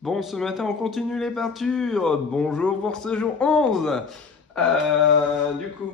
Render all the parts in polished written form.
Bon, ce matin, on continue les peintures. Bonjour pour ce jour 11. Du coup,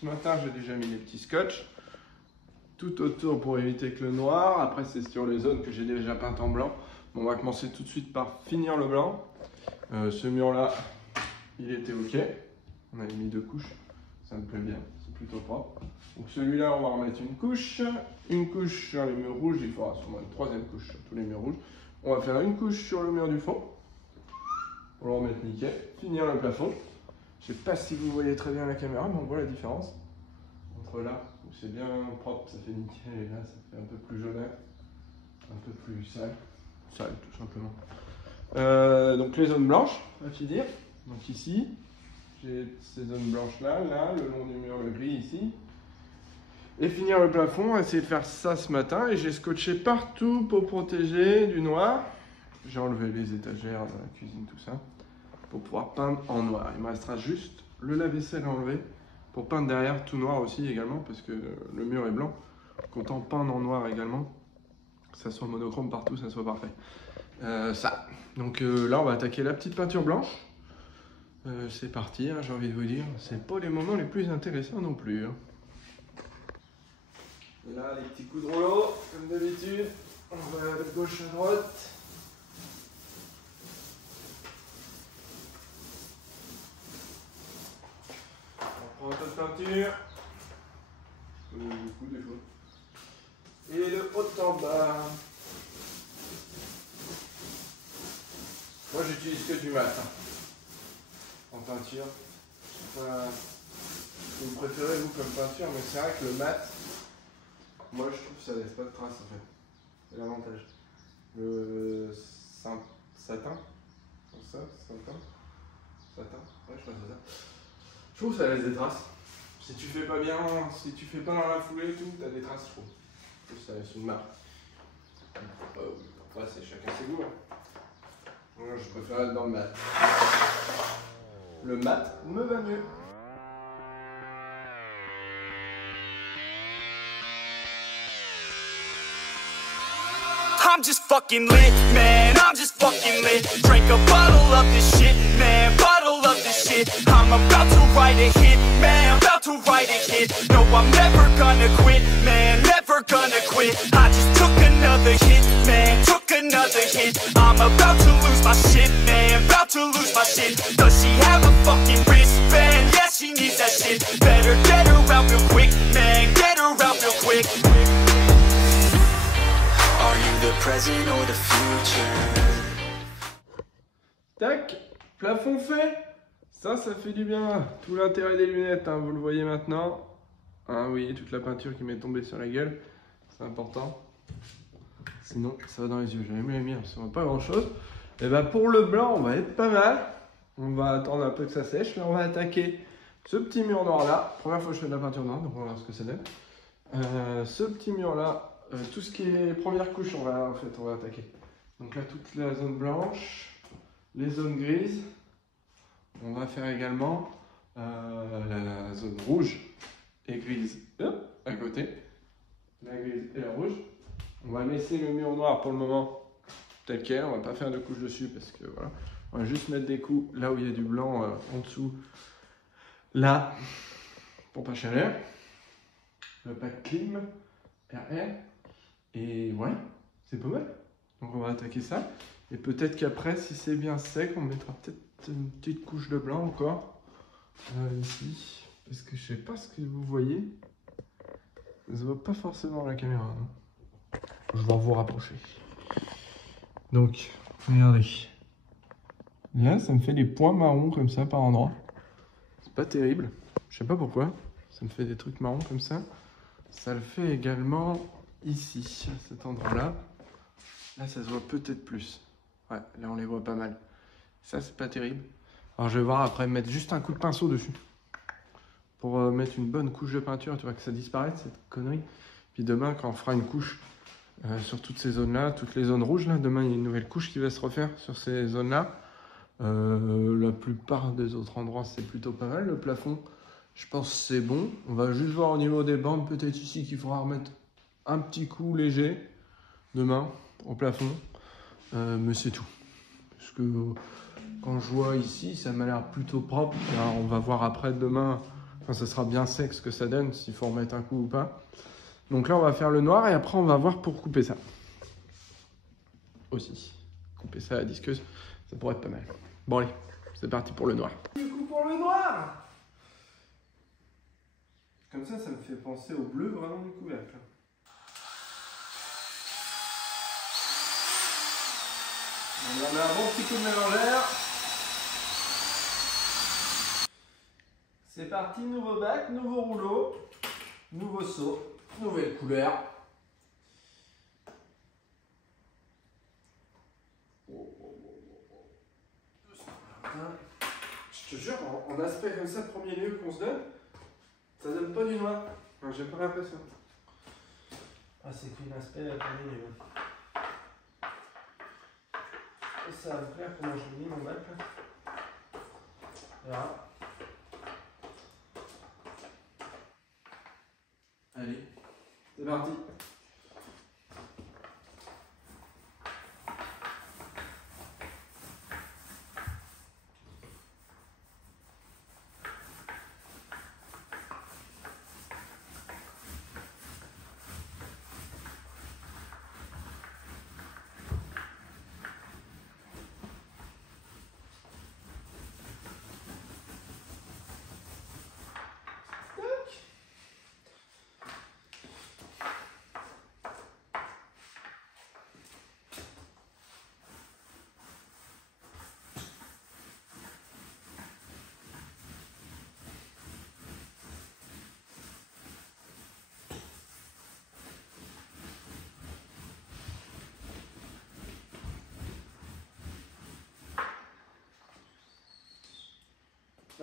ce matin, j'ai déjà mis les petits scotch tout autour pour éviter que le noir. Après, c'est sur les zones que j'ai déjà peintes en blanc. Bon, on va commencer tout de suite par finir le blanc. Ce mur-là, il était OK. On avait mis 2 couches. Ça me plaît bien. C'est plutôt propre. Donc celui-là, on va remettre une couche. Une couche sur les murs rouges. Il faudra sûrement une 3e couche sur tous les murs rouges. On va faire une couche sur le mur du fond. On va le remettre nickel. Finir le plafond. Je ne sais pas si vous voyez très bien la caméra, mais on voit la différence. Entre là, où c'est bien propre, ça fait nickel, et là, ça fait un peu plus jaunâtre, un peu plus sale. Sale, tout simplement. Donc les zones blanches, à finir. Donc ici, j'ai ces zones blanches là, le long du mur, le gris ici. Et finir le plafond, on va essayer de faire ça ce matin. Et j'ai scotché partout pour protéger du noir. J'ai enlevé les étagères de la cuisine, tout ça, pour pouvoir peindre en noir. Il me restera juste le lave-vaisselle à enlever pour peindre derrière tout noir aussi également, parce que le mur est blanc. Content peindre en noir également, que ça soit monochrome partout, ça soit parfait. Donc là, on va attaquer la petite peinture blanche. C'est parti, hein, j'ai envie de vous dire. C'est pas les moments les plus intéressants non plus. Hein. Là, les petits coups de rouleau, comme d'habitude. On va de gauche à droite. On prend un peu de peinture. Beaucoup des fois. Et de haut en bas. Moi, j'utilise que du mat. En peinture. Je sais pas ce que vous préférez, vous, comme peinture, mais c'est vrai que le mat, moi, je trouve que ça laisse pas de traces, en fait. C'est l'avantage. Le satin, ça, satin, ouais, je crois que c'est ça. Je trouve que ça laisse des traces. Si tu fais pas bien, si tu fais pas dans la foulée et tout, t'as des traces, je trouve. Je trouve que ça laisse une marque. Après, c'est chacun ses goûts. Hein. Moi, je préfère être dans le mat. Le mat me va mieux. I'm just fucking lit, man, I'm just fucking lit. Drink a bottle of this shit, man, bottle of this shit. I'm about to write a hit, man, about to write a hit. No, I'm never gonna quit, man, never gonna quit. I just took another hit, man, took another hit. I'm about to lose my shit, man, about to lose my shit. Does she have a fucking wristband? Yeah, she needs that shit. Better get her out real quick, man, get her out real quick. Are you the present or the future? Tac, plafond fait. Ça fait du bien. Tout l'intérêt des lunettes, hein, vous le voyez maintenant. Hein, oui, toute la peinture qui m'est tombée sur la gueule. C'est important. Sinon, ça va dans les yeux. J'avais mis les miens, ça ne va pas grand chose. Et ben pour le blanc, on va être pas mal. On va attendre un peu que ça sèche. Là, on va attaquer ce petit mur noir là. Première fois que je fais de la peinture noire, donc on va voir ce que ça donne. Ce petit mur là. Tout ce qui est première couche, on va attaquer. Donc là, toute la zone blanche, les zones grises. On va faire également la zone rouge et grise à côté. La grise et la rouge. On va laisser le mur noir pour le moment tel quel. On va pas faire de couche dessus parce que voilà. On va juste mettre des coups là où il y a du blanc en dessous. Là, pour pas chaleur. Le pack clim, RR. Et ouais, c'est pas mal. Donc on va attaquer ça. Et peut-être qu'après, si c'est bien sec, on mettra peut-être une petite couche de blanc encore. Ici. Parce que je sais pas ce que vous voyez. Ça se voit pas forcément à la caméra. Hein. Je vais vous rapprocher. Donc, regardez. Là, ça me fait des points marrons comme ça par endroit. C'est pas terrible. Je sais pas pourquoi. Ça me fait des trucs marrons comme ça. Ça le fait également... ici, à cet endroit-là. Là, ça se voit peut-être plus. Ouais, là, on les voit pas mal. Ça, c'est pas terrible. Alors, je vais voir après mettre juste un coup de pinceau dessus. Pour mettre une bonne couche de peinture. Tu vois que ça disparaît, cette connerie. Puis demain, quand on fera une couche sur toutes ces zones-là, toutes les zones rouges, là, demain, il y a une nouvelle couche qui va se refaire sur ces zones-là. La plupart des autres endroits, c'est plutôt pas mal. Le plafond, je pense que c'est bon. On va juste voir au niveau des bandes, peut-être ici, qu'il faudra remettre un petit coup léger demain au plafond, mais c'est tout. que quand je vois ici, ça m'a l'air plutôt propre. Alors, on va voir après demain, enfin, ça sera bien sec ce que ça donne, s'il faut remettre un coup ou pas. Donc là, on va faire le noir et après, on va voir pour couper ça. Aussi. Couper ça à la disqueuse, ça pourrait être pas mal. Bon, allez, c'est parti pour le noir. Du coup, pour le noir! Comme ça me fait penser au bleu vraiment du couvercle. On met un bon petit coup de mélangeur. C'est parti, nouveau bac, nouveau rouleau, nouveau seau, nouvelle couleur. Je te jure, en aspect comme ça, premier lieu qu'on se donne, ça donne pas du noir. Enfin, j'ai pas l'impression. Ah, c'est qu'un aspect premier lieu. Ça va me plaire comment j'ai mis mon bac là. Voilà. Allez, c'est parti.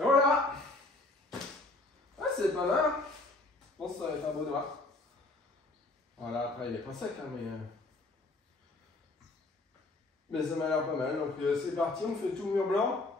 Et voilà. Ouais, c'est pas mal. Je pense que ça va être un beau noir. Voilà, après il est pas sec, hein, mais ça m'a l'air pas mal. Donc c'est parti, on fait tout le mur blanc.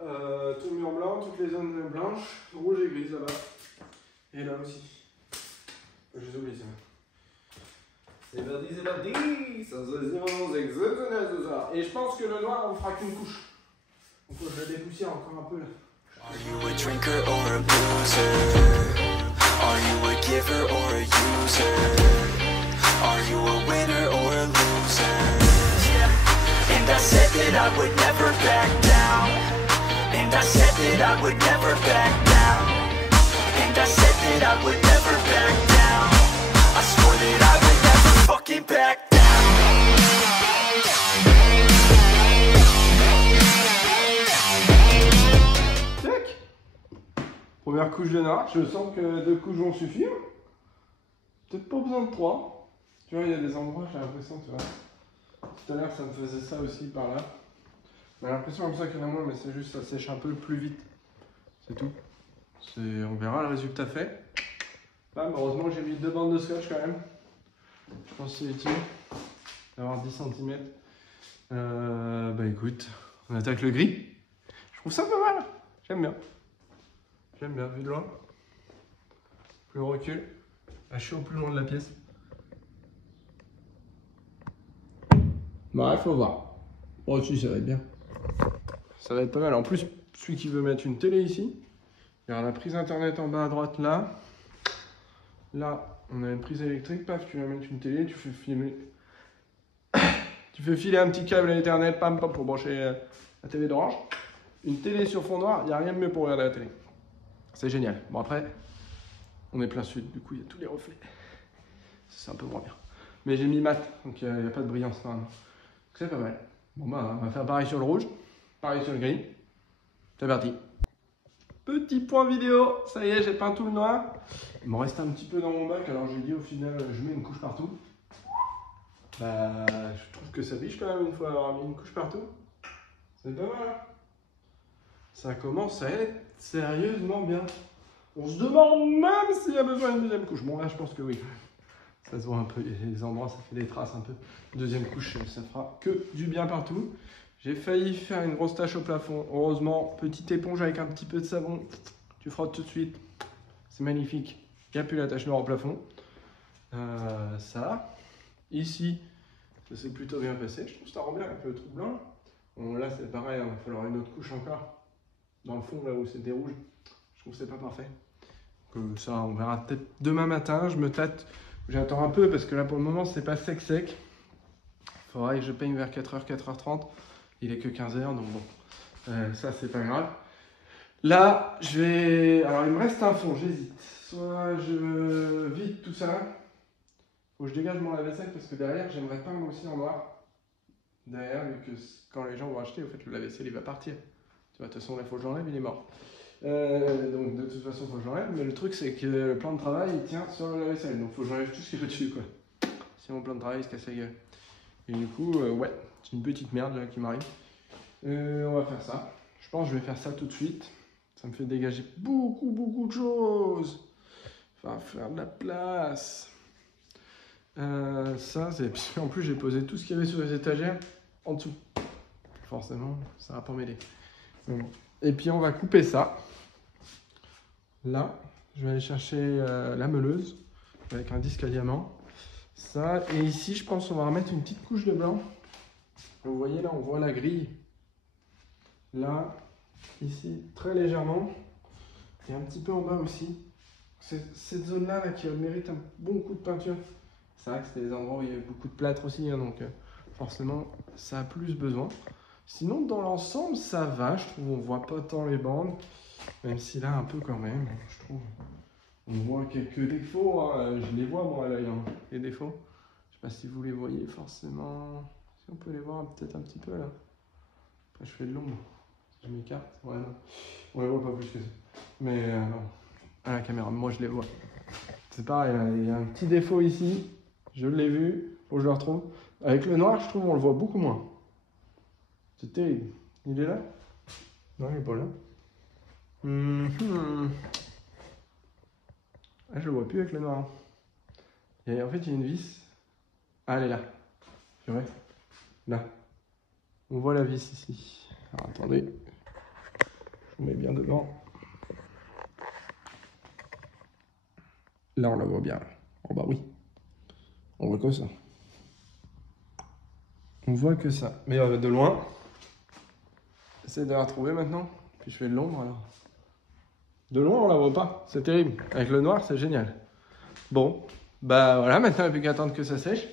Tout le mur blanc, toutes les zones blanches, rouge et gris là-bas. Et là aussi. Je les oublie ça. C'est parti, c'est parti. Ça se dit exceptionnel ce soir. Et je pense que le noir, on fera qu'une couche. Donc je vais dépoussière encore un peu là. Are you a drinker or a boozer? Are you a giver or a user? Are you a winner or a loser? Yeah. And I said that I would never back down. And I said that I would never back down. And I said that I would never back down. I swore that I would never fucking back down. Première couche de noir, je sens que 2 couches vont suffire. Peut-être pas besoin de 3. Tu vois, il y a des endroits, j'ai l'impression, tu vois. Tout à l'heure, ça me faisait ça aussi par là. J'ai l'impression comme ça qu'il y en a moins, mais c'est juste ça sèche un peu plus vite. C'est tout. On verra le résultat fait. Là, heureusement, j'ai mis 2 bandes de scotch quand même. Je pense que c'est utile d'avoir 10 cm. Bah écoute, on attaque le gris. Je trouve ça pas mal. J'aime bien. J'aime bien, vu de loin. Plus on recule. Là, je suis au plus loin de la pièce. Bah, il faut voir. Oh, si, ça va être bien. Ça va être pas mal. En plus, celui qui veut mettre une télé ici, il y aura la prise internet en bas à droite là. Là, on a une prise électrique. Paf, tu vas mettre une télé, tu fais filer. Tu fais filer un petit câble à Ethernet, pam, pam, pour brancher la télé d'Orange. Une télé sur fond noir, il n'y a rien de mieux pour regarder la télé. C'est génial. Bon, après, on est plein sud, du coup, il y a tous les reflets. C'est un peu moins bien. Mais j'ai mis mat, donc il n'y a pas de brillance normalement. C'est pas mal. Bon, bah, on va faire pareil sur le rouge, pareil sur le gris. C'est parti. Petit point vidéo. Ça y est, j'ai peint tout le noir. Il m'en reste un petit peu dans mon bac, alors j'ai dit au final, je mets une couche partout. Bah, je trouve que ça biche quand même une fois avoir mis une couche partout. C'est pas mal. Ça commence à être sérieusement bien. On se demande même s'il y a besoin d'une deuxième couche. Bon là je pense que oui. Ça se voit un peu, les endroits ça fait des traces un peu. Deuxième couche ça fera que du bien partout. J'ai failli faire une grosse tache au plafond. Heureusement, petite éponge avec un petit peu de savon. Tu frottes tout de suite. C'est magnifique. Il n'y a plus la tache noire au plafond. Ça. Ici, Ça s'est plutôt bien passé. Je trouve que ça rend bien avec le trou blanc. Bon, là, c'est pareil, il va falloir une autre couche encore. Dans le fond, là où c'était rouge, je trouve que c'est pas parfait. Donc, ça, on verra peut-être demain matin. Je me tâte. J'attends un peu parce que là, pour le moment, c'est pas sec. Il faudra que je peigne vers 4h, 4h30. Il est que 15h, donc bon. Ça, c'est pas grave. Là, je vais... Alors, il me reste un fond, j'hésite. Soit je vide tout ça. Faut que je dégage mon lave-vaisselle parce que derrière, j'aimerais peindre aussi en noir. Derrière, vu que quand les gens vont acheter, au fait, le lave-vaisselle, il va partir. Tu vois, de toute façon, là, il faut que j'enlève, il est mort. Donc, de toute façon, il faut que j'enlève. Mais le truc, c'est que le plan de travail, il tient sur le lave-vaisselle. Donc, il faut que j'enlève tout ce qui est au-dessus, quoi. Sinon, mon plan de travail, il se casse la gueule. Et du coup, ouais, c'est une petite merde là qui m'arrive. On va faire ça. Je pense que je vais faire ça tout de suite. Ça me fait dégager beaucoup de choses. Enfin, faire de la place. Ça, c'est... En plus, j'ai posé tout ce qu'il y avait sur les étagères en dessous. Forcément, ça va pas m'aider. Bon. Et puis, on va couper ça. Là, je vais aller chercher la meuleuse avec un disque à diamant. Ça, et ici, je pense qu'on va remettre une petite couche de blanc. Vous voyez, là, on voit la grille. Là, ici, très légèrement. Et un petit peu en bas aussi. Cette zone-là là, qui mérite un bon coup de peinture. C'est vrai que c'était des endroits où il y avait beaucoup de plâtre aussi, hein, donc forcément, ça a plus besoin. Sinon, dans l'ensemble, ça va. Je trouve on voit pas tant les bandes. Même si là, un peu quand même, je trouve. On voit quelques défauts. Hein. Je les vois, moi, à l'œil, hein, les défauts. Je sais pas si vous les voyez forcément. Si on peut les voir peut-être un petit peu, là. Après, je fais de l'ombre. Je m'écarte. Ouais, non. On les voit pas plus que ça. Mais non. À la caméra, moi, je les vois. C'est pareil, là. Il y a un petit défaut ici. Je l'ai vu. Faut que je le retrouve. Avec le noir, je trouve on le voit beaucoup moins. C'est terrible. Il est là? Non, il est pas là. Ah, je le vois plus avec le noir. Et en fait, il y a une vis. Ah, elle est là. C'est vrai. Là. On voit la vis ici. Alors, attendez. Je vous mets bien devant. Là, on la voit bien. Oh bah oui. On voit que ça. On voit que ça. Mais de loin. J'essaie de la retrouver maintenant. Puis je fais de l'ombre alors. De loin, on la voit pas. C'est terrible. Avec le noir, c'est génial. Bon. Bah voilà, maintenant, il n'y a plus qu'à attendre que ça sèche.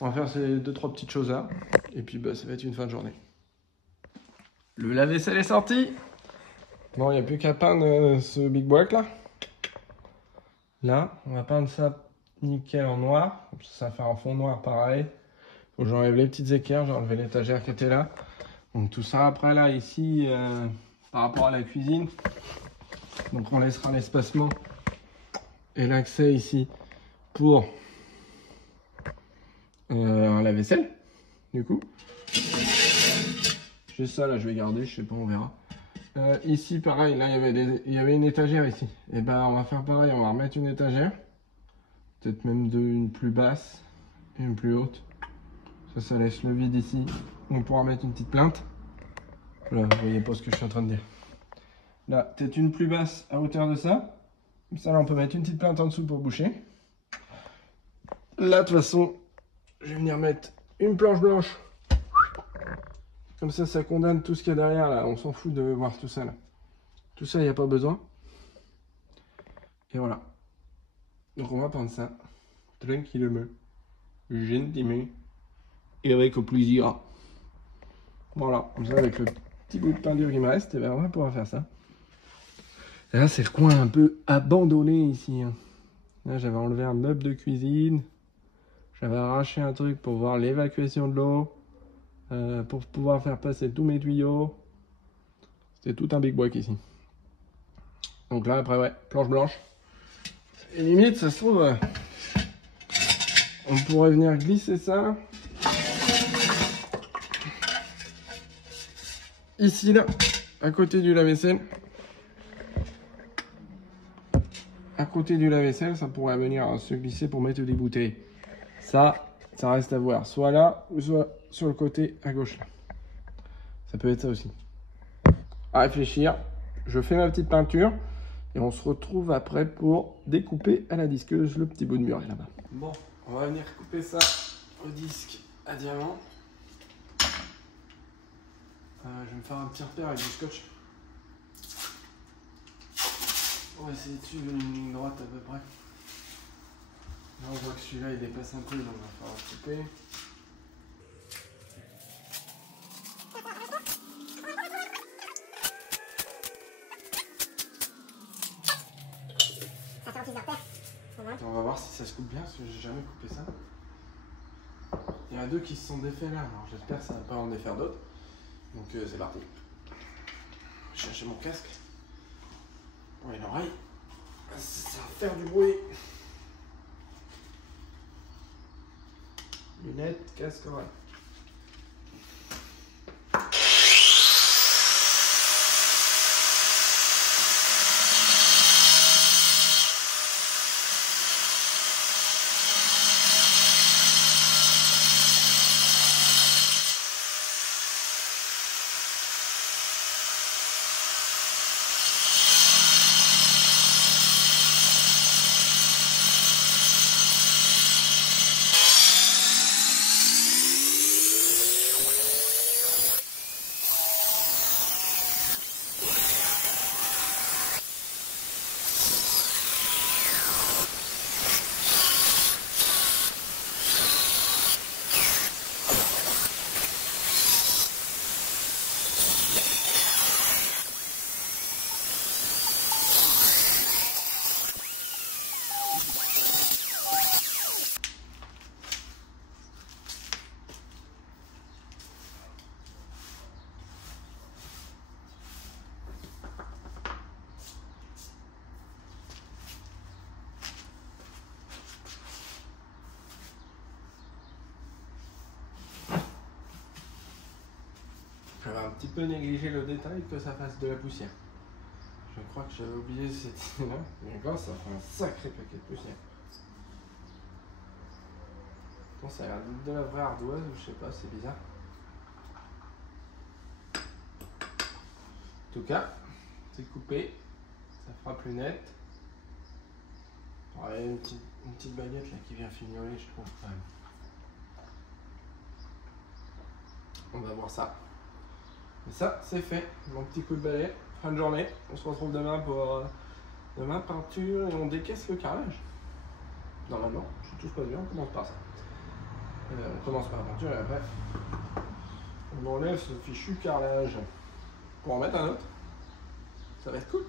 On va faire ces 2-3 petites choses là. Et puis, bah, ça va être une fin de journée. Le lave-vaisselle est sorti. Bon, il n'y a plus qu'à peindre ce big block là. Là, on va peindre ça nickel en noir. Ça va faire un fond noir pareil. Faut que j'enlève les petites équerres. J'ai enlevé l'étagère qui était là. Donc tout ça après là, ici, par rapport à la cuisine. Donc on laissera l'espacement et l'accès ici pour un lave-vaisselle. Du coup. Juste ça là, je vais garder, je sais pas, on verra. Ici pareil, là il y avait une étagère ici. Et ben on va faire pareil, on va remettre une étagère. Peut-être même une plus basse et une plus haute. Ça laisse le vide ici. On pourra mettre une petite plinthe. Là, vous voyez pas ce que je suis en train de dire. Là, peut-être une plus basse à hauteur de ça. Comme ça, là, on peut mettre une petite plinthe en dessous pour boucher. Là, de toute façon, je vais venir mettre une planche blanche. Comme ça condamne tout ce qu'il y a derrière, là. On s'en fout de voir tout ça, là. Tout ça, il n'y a pas besoin. Et voilà. Donc, on va prendre ça. Tranquillement. Gentiment. Et avec plaisir. Voilà, comme ça avec le petit bout de peinture qui me reste, et ben on va pouvoir faire ça. Et là c'est le coin un peu abandonné ici. Hein. Là j'avais enlevé un meuble de cuisine. J'avais arraché un truc pour voir l'évacuation de l'eau. Pour pouvoir faire passer tous mes tuyaux. C'était tout un big block ici. Donc là après ouais, planche blanche. Et limite ça se trouve, on pourrait venir glisser ça. Ici, là, à côté du lave-vaisselle. À côté du lave-vaisselle, ça pourrait venir se glisser pour mettre des bouteilles. Ça reste à voir. Soit là, ou soit sur le côté à gauche, là. Ça peut être ça aussi. À réfléchir. Je fais ma petite peinture. Et on se retrouve après pour découper à la disqueuse le petit bout de muret là-bas. Bon, on va venir couper ça au disque à diamant. Je vais me faire un petit repère avec du scotch. On va essayer de suivre une ligne droite à peu près. Là on voit que celui-là il dépasse un peu, donc on va falloir couper. On va voir si ça se coupe bien parce que j'ai jamais coupé ça. Il y en a deux qui se sont défaits là, alors j'espère que ça va pas en défaire d'autres. Donc c'est parti. Je vais chercher mon casque. Ouais, l'oreille. Ça va faire du bruit. Lunettes, casque, oreille. J'avais un petit peu négligé le détail que ça fasse de la poussière. Je crois que j'avais oublié cette idée-là. Mais encore, ça fait un sacré paquet de poussière. Bon, ça a l'air d'être de la vraie ardoise ou je sais pas, c'est bizarre. En tout cas, c'est coupé. Ça fera plus net. Alors, il y a une petite baguette là qui vient fignoler, je trouve quand même. On va voir ça. Et ça, c'est fait. Mon petit coup de balai. Fin de journée. On se retrouve demain pour demain peinture et on décaisse le carrelage. Normalement, si tout se passe bien, on commence par ça. On commence par la peinture et après, on enlève ce fichu carrelage pour en mettre un autre. Ça va être cool.